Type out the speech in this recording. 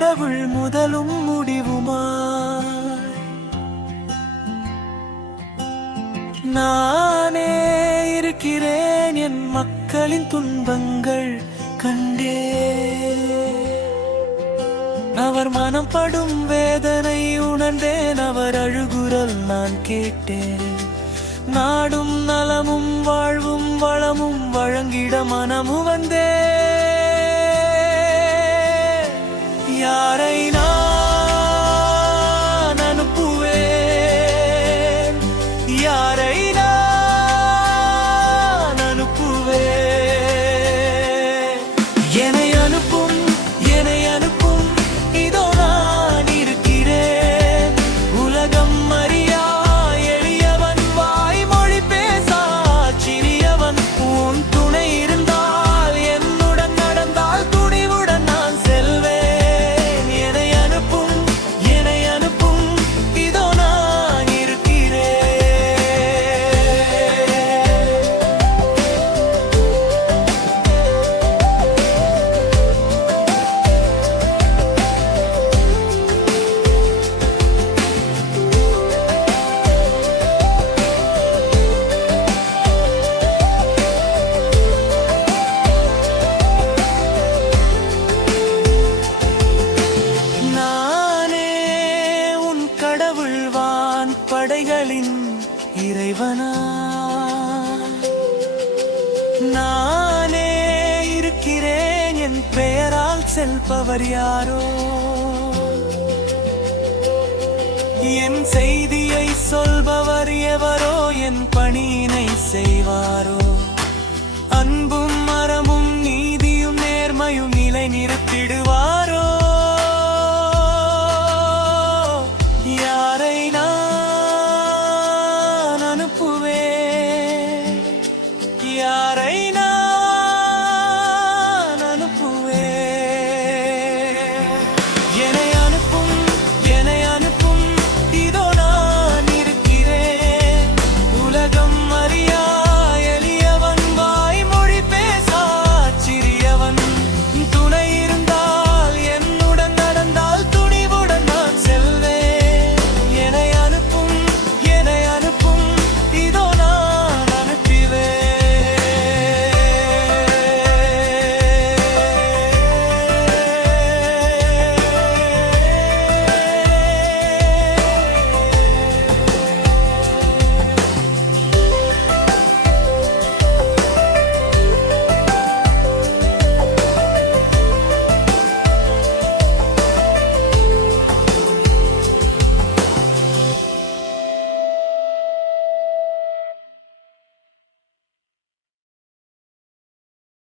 கடவுள் முதலும் முடிவுமாய் நானே இருக்கிறேன். என் மக்களின் துன்பங்கள் கண்டே அவர் மனம் படும் வேதனை உணர்ந்தேன். அவர் அழுகுரல் நான் கேட்டேன். நாடும் நலமும் வாழ்வும் வளமும் வழங்கிட மனமு வந்தே. யாரை நான் அனுப்புவேன்? யாரை நான் அனுப்புவேன்? என்னை அனுப்பும், என்னை அனுப்பும், இதோ நான் இருக்கிறேன். உலகம் அறியா எளியவன், வாய்மொழி பேசா சிறியவன். உன் துணை இருந்தால், என்னுடன் நடந்தால் துணிவுடன் நான் செல்வேன். என்னை அனுப்பும், என்னை அனுப்பும், இதோ நான் இருக்கிறேன். நானே உன் கடவுள், வான் படைகளின் இறைவனா. நானே இருக்கிறேன். என் பெயரால் செல்பவர் யாரோ? என் செய்தியை சொல்பவர் எவரோ? என் பணியினை செய்வாரோ? அன்பும் மரமும் நீதியும் நேர்மையும் நிலை நிறுத்திடுவாரோ? யாரை நான் அனுப்புவேன்? யாரை நான் அனுப்புவேன்? என்னை